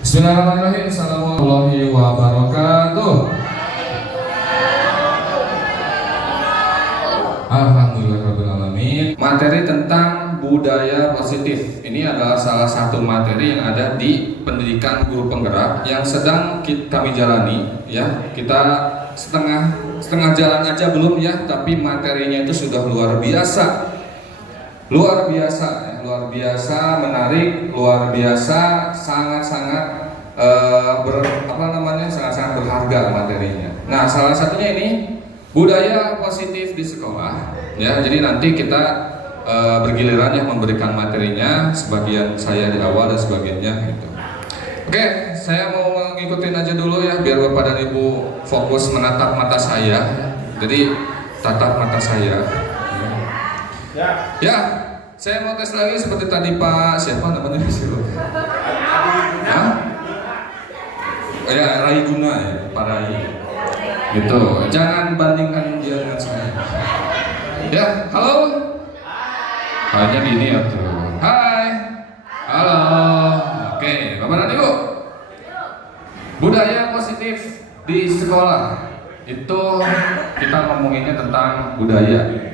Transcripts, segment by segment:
Bismillahirrahmanirrahim. Assalamualaikum warahmatullahi wabarakatuh. Alhamdulillahirrahmanirrahim. Materi tentang budaya positif. Ini adalah salah satu materi yang ada di pendidikan guru penggerak yang sedang kami jalani. Ya, kita setengah jalan aja belum ya, tapi materinya itu sudah luar biasa. Luar biasa, luar biasa menarik, luar biasa sangat-sangat sangat-sangat berharga materinya. Nah, salah satunya ini budaya positif di sekolah. Ya, jadi nanti kita bergiliran yang memberikan materinya, sebagian saya di awal dan sebagiannya gitu. Oke, saya mau ngikutin aja dulu ya, biar Bapak dan Ibu fokus menatap mata saya. Jadi tatap mata saya. Ya, saya mau tes lagi seperti tadi Pak siapa namanya siapa? Hah? Ya, Rai Guna ya, Pak Rai. Gitu. Jangan bandingkan dia dengan saya. Ya, halo. Hanya gini ya tuh. Hai. Halo. Oke, Bapak dan Ibu. Budaya positif di sekolah. Itu kita ngomonginnya tentang budaya.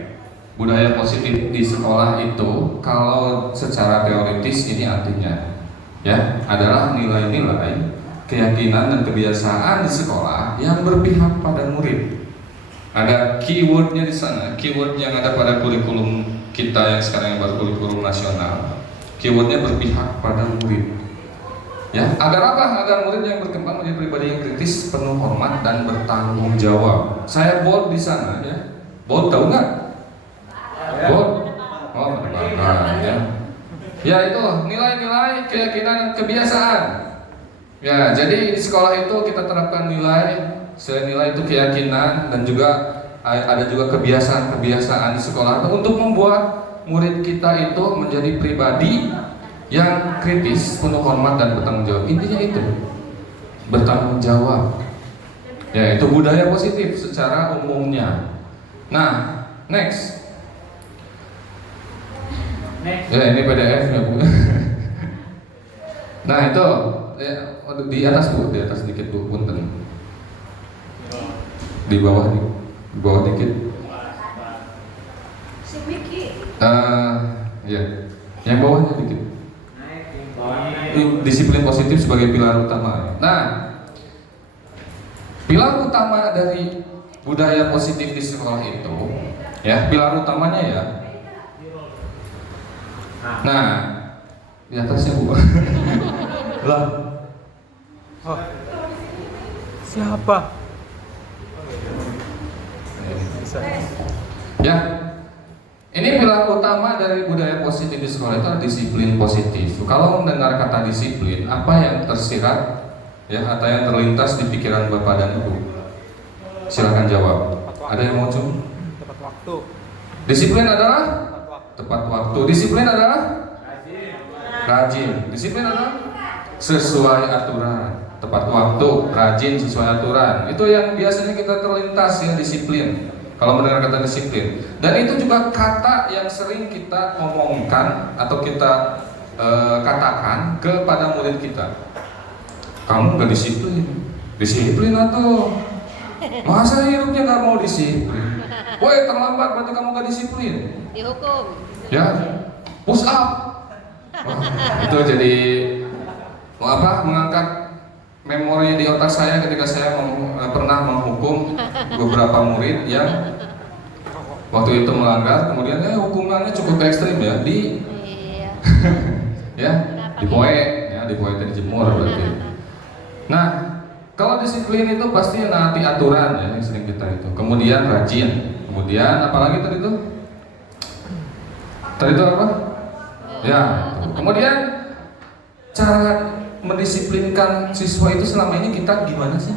Budaya positif di sekolah itu kalau secara teoritis ini artinya ya adalah nilai-nilai, keyakinan dan kebiasaan di sekolah yang berpihak pada murid. Ada keywordnya di sana, keyword yang ada pada kurikulum kita yang sekarang yang baru kurikulum nasional. Keywordnya berpihak pada murid. Ya, agar apa? Agar murid yang berkembang menjadi pribadi yang kritis, penuh hormat dan bertanggung jawab. Saya bold di sana ya. Bold tahu nggak? Bold. Oh, benar ya. Ya itu nilai-nilai, keyakinan dan kebiasaan. Ya, jadi di sekolah itu kita terapkan nilai, selain nilai itu keyakinan dan juga ada juga kebiasaan-kebiasaan di sekolah untuk membuat murid kita itu menjadi pribadi yang kritis, penuh hormat dan bertanggung jawab. Intinya itu bertanggung jawab. Ya, itu budaya positif secara umumnya. Nah, next. Ya, ini PDF-nya Bu. Nah, itu ya, di atas Bu, di atas dikit Bu, punten. Di bawah dikit. Ya, yang bawahnya dikit. Disiplin positif sebagai pilar utama. Nah, pilar utama dari budaya positif di sekolah itu, ya, pilar utamanya ya. Nah, di atasnya Bu. Lah. Oh. Siapa? Ya. Ini pilar utama dari budaya positif di sekolah itu adalah disiplin positif. Kalau mendengar kata disiplin, apa yang tersirat ya atau yang terlintas di pikiran Bapak dan Ibu? Silakan jawab. Ada yang mau jawab? Tepat waktu. Disiplin adalah tepat waktu. Disiplin adalah rajin. Disiplin adalah sesuai aturan. Tepat waktu, rajin, sesuai aturan. Itu yang biasanya kita terlintas ya, disiplin. Kalau mendengar kata disiplin. Dan itu juga kata yang sering kita omongkan atau kita katakan kepada murid kita. Kamu gak disiplin. Disiplin atau masa hidupnya gak mau disiplin. Woi, terlambat berarti kamu gak disiplin. Dihukum. Ya, push up. Wah, itu jadi mengangkat memori di otak saya ketika saya pernah menghukum beberapa murid yang waktu itu melanggar, kemudian hukumannya cukup ekstrim ya, ya dipoe itu dijemur berarti. Nah, kalau disiplin itu pasti naati aturan ya, yang sering kita itu. Kemudian rajin, kemudian apalagi tadi itu? Tadi itu apa? Ya, kemudian cara mendisiplinkan siswa itu selama ini kita gimana sih?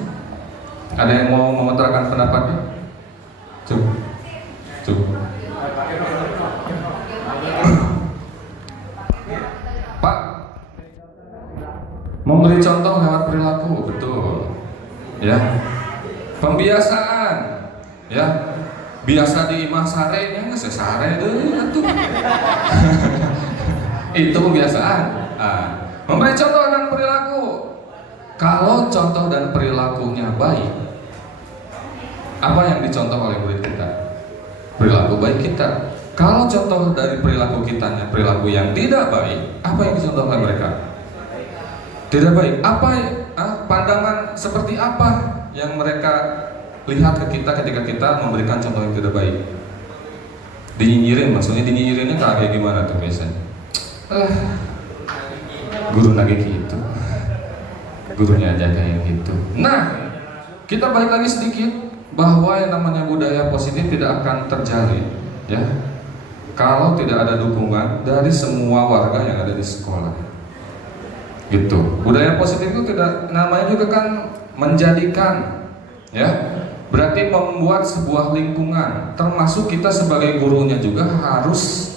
Ada yang mau mengutarakan pendapatnya? Coba. Pak, memberi contoh lewat perilaku, betul. Ya, pembiasaan, ya, biasa di imah sare, ya nggak sesare tuh. Itu kebiasaan. Memberi contoh dengan perilaku. Kalau contoh dan perilakunya baik, apa yang dicontoh oleh murid kita? Perilaku baik kita. Kalau contoh dari perilaku kitanya perilaku yang tidak baik, apa yang dicontoh oleh mereka? Tidak baik. Apa pandangan seperti apa yang mereka lihat ke kita ketika kita memberikan contoh yang tidak baik? Dinyinyirin, maksudnya dinyinyirinnya kayak gimana tuh biasanya? Guru lagi gitu, gurunya aja kayak gitu. Nah, kita balik lagi sedikit bahwa yang namanya budaya positif tidak akan terjalin, ya, kalau tidak ada dukungan dari semua warga yang ada di sekolah. Gitu. Budaya positif itu tidak, namanya juga kan menjadikan, ya. Berarti membuat sebuah lingkungan, termasuk kita sebagai gurunya juga harus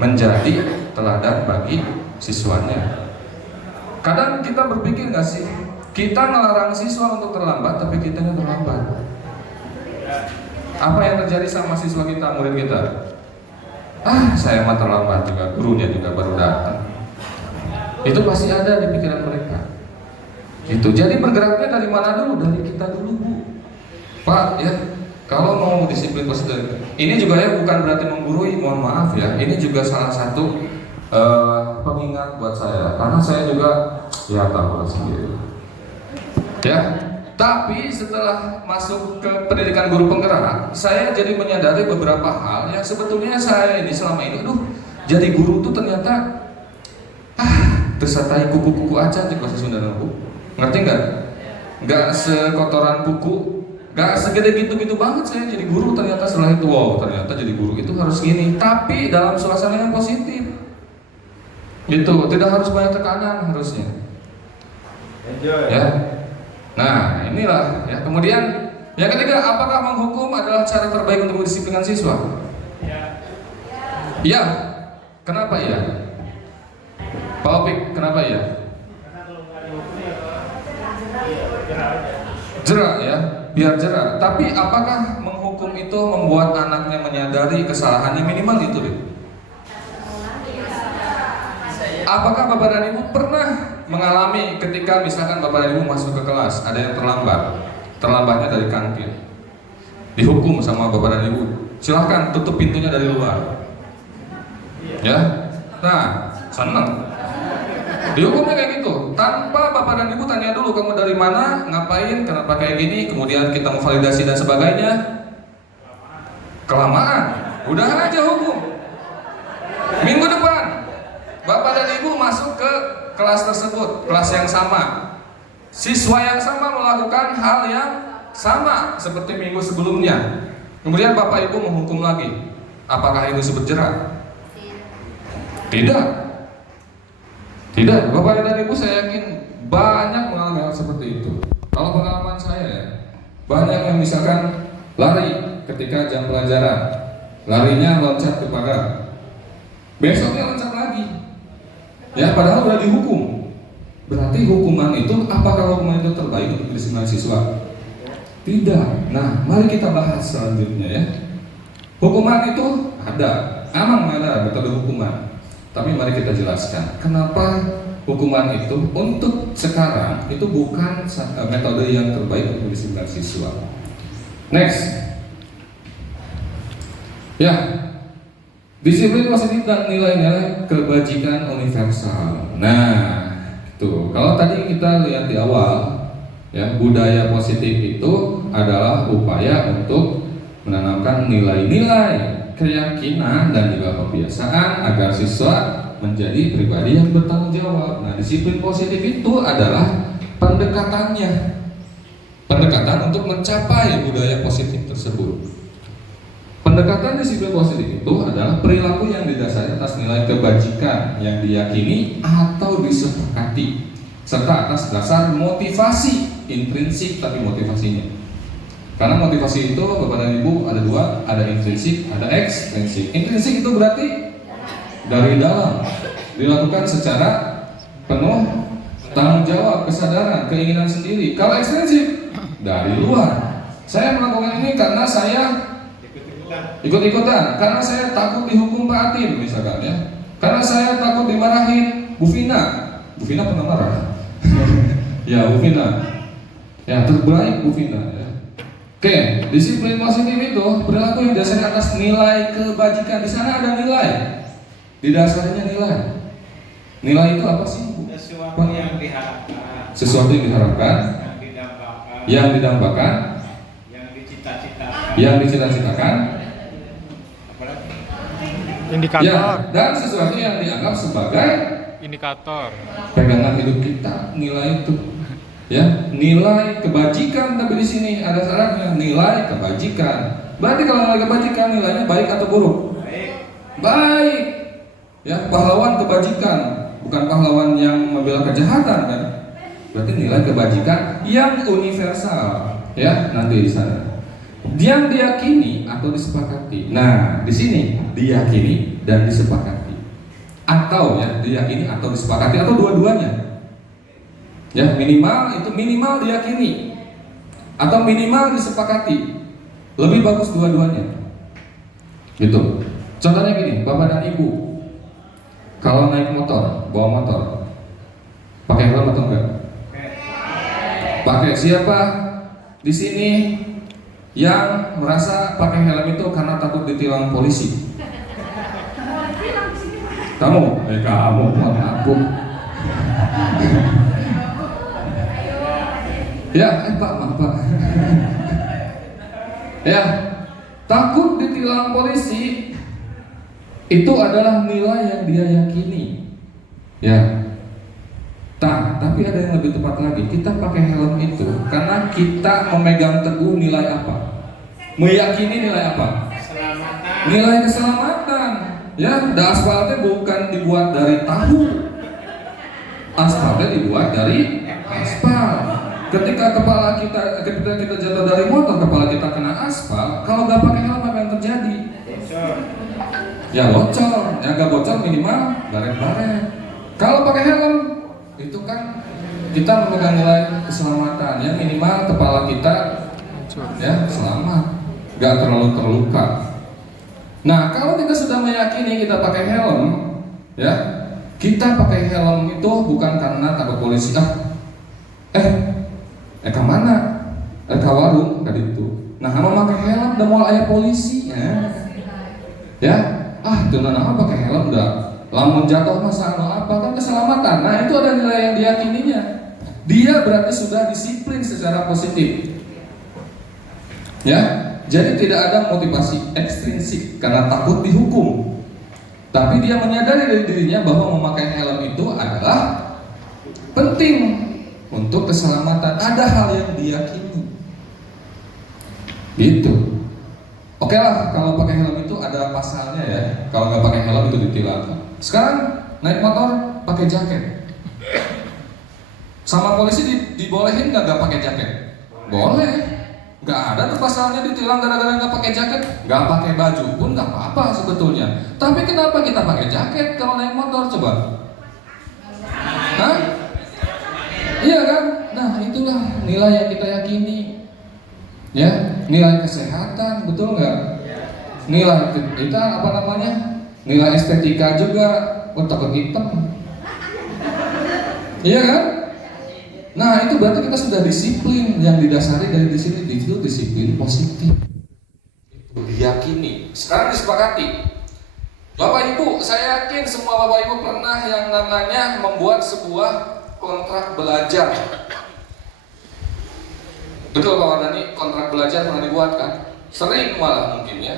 menjadi teladan bagi siswanya. Kadang kita berpikir nggak sih, kita ngelarang siswa untuk terlambat, tapi kita yang terlambat. Apa yang terjadi sama siswa kita, murid kita? Saya mah terlambat juga, gurunya juga baru datang. Itu pasti ada di pikiran mereka. Gitu. Jadi bergeraknya dari mana dulu? Dari kita dulu, Bu. Pak, ya, kalau mau disiplin positif, ini juga ya bukan berarti menggurui, mohon maaf ya. Ini juga salah satu pengingat buat saya, karena saya juga ya tahu sendiri. Ya, tapi setelah masuk ke pendidikan guru penggerak, saya jadi menyadari beberapa hal yang sebetulnya saya ini selama ini, jadi guru tuh ternyata tersertai kuku-kuku aja di bahasa Sunda, Bu. Ngerti nggak? Nggak sekotoran buku. Gak segede gitu-gitu banget saya jadi guru, ternyata setelah itu wow, ternyata jadi guru itu harus gini, tapi dalam suasana yang positif gitu, tidak harus banyak tekanan harusnya. Enjoy. Ya. Nah inilah ya. Kemudian yang ketiga, apakah menghukum adalah cara terbaik untuk mendisiplinkan siswa? Ya. Kenapa ya? Pak Opik, kenapa ya? Jerak ya, biar jerak. Tapi apakah menghukum itu membuat anaknya menyadari kesalahannya, minimal itu deh. Apakah Bapak dan Ibu pernah mengalami ketika misalkan Bapak dan Ibu masuk ke kelas, ada yang terlambatnya dari kantin, dihukum sama Bapak dan Ibu, silahkan tutup pintunya dari luar. Ya, nah seneng. Dihukumnya kayak gitu, tanpa Bapak dan Ibu tanya dulu kamu dari mana, ngapain, kenapa kayak gini, kemudian kita memvalidasi dan sebagainya. Kelamaan, udah aja hukum. Minggu depan Bapak dan Ibu masuk ke kelas tersebut, kelas yang sama, siswa yang sama melakukan hal yang sama seperti minggu sebelumnya. Kemudian Bapak Ibu menghukum lagi. Apakah itu disebut jerak? Tidak, Bapak dan Ibu saya yakin banyak mengalami hal seperti itu. Kalau pengalaman saya ya, banyak yang misalkan lari ketika jam pelajaran, larinya loncat ke pagar, besoknya loncat lagi. Ya, padahal sudah dihukum. Berarti hukuman itu, apakah hukuman itu terbaik untuk mendisiplinkan siswa? Tidak. Nah, mari kita bahas selanjutnya ya. Hukuman itu ada, emang ada metode hukuman. Tapi mari kita jelaskan kenapa hukuman itu untuk sekarang itu bukan metode yang terbaik untuk mendisiplinkan siswa. Next. Ya. Disiplin positif dan nilai-nilai kebajikan universal. Nah, itu. Kalau tadi kita lihat di awal, ya, budaya positif itu adalah upaya untuk menanamkan nilai-nilai keyakinan dan juga kebiasaan agar siswa menjadi pribadi yang bertanggung jawab. Nah, disiplin positif itu adalah pendekatannya, pendekatan untuk mencapai budaya positif tersebut. Pendekatan disiplin positif itu adalah perilaku yang didasari atas nilai kebajikan yang diyakini atau disepakati, serta atas dasar motivasi intrinsik, tapi motivasinya. Karena motivasi itu Bapak dan Ibu ada dua, ada intrinsik, ada ekstrinsik. Intrinsik itu berarti dari dalam, dilakukan secara penuh tanggung jawab, kesadaran, keinginan sendiri. Kalau ekstrinsik dari luar, saya melakukan ini karena saya ikut-ikutan, karena saya takut dihukum Pak Atim misalkan ya, karena saya takut dimarahin Bu Vina. Bu Vina pernah marah. Ya, Bu Vina. Ya, terbaik Bu Vina ya. Oke, disiplin positif itu perilaku yang dasarnya atas nilai kebajikan. Di sana ada nilai. Di dasarnya nilai. Nilai itu apa sih, Bu? Sesuatu yang diharapkan. Sesuatu yang diharapkan, Yang didambakan. yang didambakan, Yang dicita-citakan. yang dicita-citakan, Apalagi? Indikator. ya, dan sesuatu yang dianggap sebagai Indikator. pegangan hidup kita. Nilai itu, ya, nilai kebajikan. Tapi di sini ada syaratnya, nilai kebajikan. Berarti kalau nilai kebajikan nilainya baik atau buruk? Baik. Baik. Ya, pahlawan kebajikan, bukan pahlawan yang membela kejahatan kan? Berarti nilai kebajikan yang universal, ya, nanti di sana. Yang diyakini atau disepakati. Nah, di sini diyakini dan disepakati. Atau ya, diyakini atau disepakati atau dua-duanya. Ya, minimal itu minimal diyakini atau minimal disepakati. Lebih bagus dua-duanya. Gitu. Contohnya gini, Bapak dan Ibu kalau naik motor, bawa motor, pakai helm atau enggak? Pakai. Siapa di sini yang merasa pakai helm itu karena takut ditilang polisi? Kamu? Kamu, aku. Ya, Pak, maaf Pak. Ya, takut ditilang polisi itu adalah nilai yang dia yakini. Ya. Tapi ada yang lebih tepat lagi. Kita pakai helm itu karena kita memegang teguh nilai apa? Meyakini nilai apa? Keselamatan. Nilai keselamatan. Ya, aspalnya bukan dibuat dari tahu. Aspalnya dibuat dari aspal. Ketika kita jatuh dari motor, kepala kita kena aspal, kalau nggak pakai helm apa yang terjadi? Bocor. Ya bocor, yang nggak bocor minimal baret-baret. Kalau pakai helm itu kan kita memegang nilai keselamatan, ya minimal kepala kita ya selamat, nggak terlalu terluka. Nah, kalau kita sudah meyakini kita pakai helm, ya kita pakai helm itu bukan karena takut polisi. Kemana? Ke warung tadi itu. Nah, memakai helm udah mau ayah polisi ya. Itu nana pakai helm udah lamun jatuh masa apa kan keselamatan. Nah, itu ada nilai yang diyakininya. Dia berarti sudah disiplin secara positif. Ya, jadi tidak ada motivasi ekstrinsik karena takut dihukum. Tapi dia menyadari dari dirinya bahwa memakai helm itu adalah penting untuk keselamatan. Ada hal yang diyakini. Gitu. Oke lah, kalau pakai helm itu ada pasalnya ya. Kalau nggak pakai helm itu ditilang. Sekarang naik motor pakai jaket. Sama polisi dibolehin nggak pakai jaket? Boleh. Nggak ada tuh pasalnya ditilang gara-gara nggak pakai jaket. Nggak pakai baju pun nggak apa-apa sebetulnya. Tapi kenapa kita pakai jaket kalau naik motor coba? Hah? Iya kan? Nah itulah nilai yang kita yakini. Ya, nilai kesehatan, betul nggak? Nilai kita apa namanya? Nilai estetika juga, takut hitam. Iya kan? Nah itu berarti kita sudah disiplin yang didasari dari di sini itu disiplin positif. Itu diyakini. Sekarang disepakati. Bapak Ibu, saya yakin semua Bapak Ibu pernah yang namanya membuat sebuah kontrak belajar. Betul Pak Wardani, kontrak belajar pernah dibuat kan? Sering malah mungkin ya.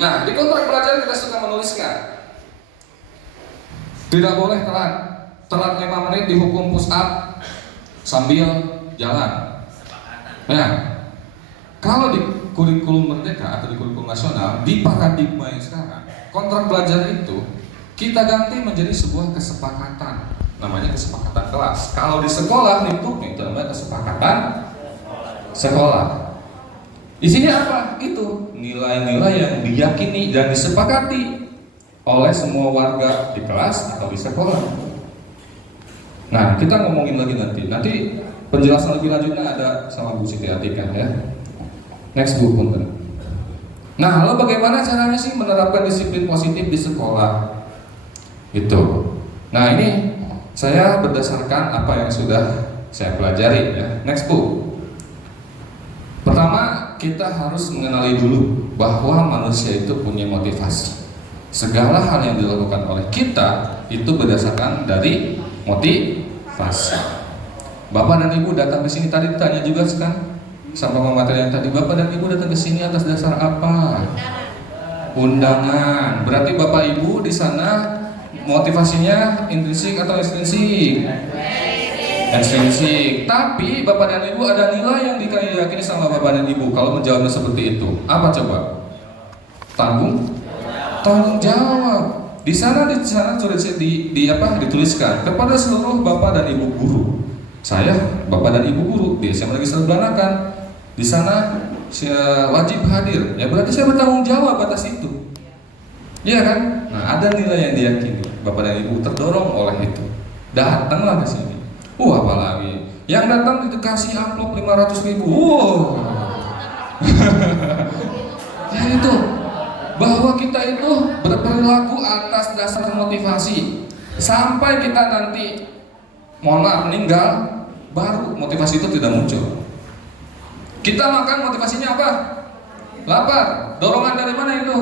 Nah, di kontrak belajar kita suka menuliskan tidak boleh telat. Telat 5 menit dihukum push up sambil jalan. Ya. Kalau di kurikulum Merdeka atau di kurikulum nasional, di paradigma yang sekarang, kontrak belajar itu kita ganti menjadi sebuah kesepakatan. Namanya kesepakatan kelas. Kalau di sekolah itu namanya kesepakatan sekolah. Isinya apa? Itu nilai-nilai yang diyakini dan disepakati oleh semua warga di kelas atau di sekolah. Nah, kita ngomongin lagi nanti penjelasan lebih lanjutnya ada sama Bu Siti Atika ya. Next Bu, punten. Nah, lalu bagaimana caranya sih menerapkan disiplin positif di sekolah? Itu. Nah, ini saya berdasarkan apa yang sudah saya pelajari ya. Next Bu. Pertama, kita harus mengenali dulu bahwa manusia itu punya motivasi. Segala hal yang dilakukan oleh kita itu berdasarkan dari motivasi. Bapak dan Ibu datang ke sini tadi ditanya juga kan sama pemateri yang tadi, Bapak dan Ibu datang ke sini atas dasar apa? Undangan. Berarti Bapak Ibu di sana motivasinya intrinsik atau ekstrinsik? Ekstrinsik. Tapi Bapak dan Ibu ada nilai yang diyakini sama Bapak dan Ibu kalau menjawabnya seperti itu. Apa coba? Tanggung jawab. Di sana sudah dituliskan kepada seluruh Bapak dan Ibu guru. Saya Bapak dan Ibu guru di SMA Negeri Satu Belanakan. Di sana saya wajib hadir. Ya berarti saya bertanggung jawab atas itu. Iya kan? Nah, ada nilai yang diyakini. Bapak dan Ibu terdorong oleh itu. Datanglah ke sini. Apalagi yang datang dikasih amplop 500.000. Ya itu. Bahwa kita itu berperilaku atas dasar motivasi sampai kita nanti mohon maaf meninggal, baru motivasi itu tidak muncul. Kita makan motivasinya apa? Lapar. Dorongan dari mana itu?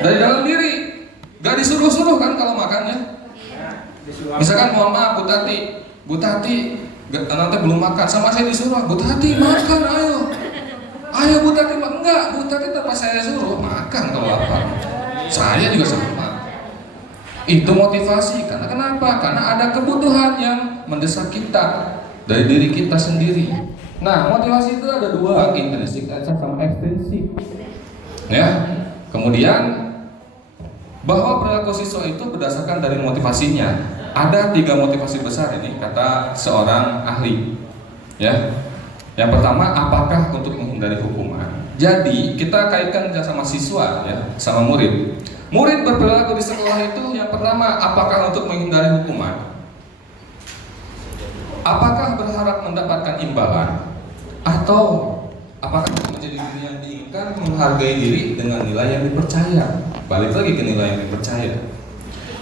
Dari dalam diri. Gak disuruh-suruh kan kalau makannya. Misalkan mohon maaf Bu Tati nanti belum makan, sama saya disuruh, Bu Tati makan ayo Bu Tati, enggak, Bu Tati tanpa saya suruh makan kalau lapar. Saya juga sama. Itu motivasi, karena kenapa? Karena ada kebutuhan yang mendesak kita dari diri kita sendiri. Nah, motivasi itu ada dua, intrinsik sama ekstrinsik. Ya. Kemudian bahwa perilaku siswa itu berdasarkan dari motivasinya. Ada 3 motivasi besar ini kata seorang ahli. Ya. Yang pertama, apakah untuk menghindari hukuman? Jadi kita kaitkan sama siswa ya, sama murid. Murid berperilaku di sekolah itu yang pertama, apakah untuk menghindari hukuman? Apakah berharap mendapatkan imbalan? Atau apakah menjadi diri yang diinginkan, menghargai diri dengan nilai yang dipercaya? Balik lagi ke nilai yang dipercaya.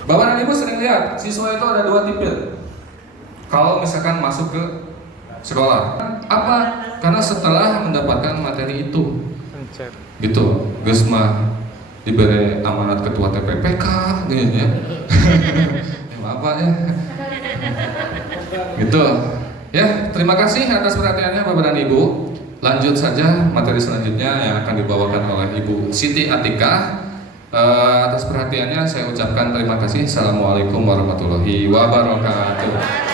Bapak dan Ibu sering lihat siswa itu ada 2 tipe. Kalau misalkan masuk ke sekolah, apa? Karena setelah mendapatkan materi itu, gitu, Gesma diberi amanat ketua TPPK, gitu ya. Bapak ya, gitu. Ya, terima kasih atas perhatiannya Bapak dan Ibu. Lanjut saja materi selanjutnya yang akan dibawakan oleh Ibu Siti Atika. Atas perhatiannya saya ucapkan terima kasih. Assalamualaikum warahmatullahi wabarakatuh.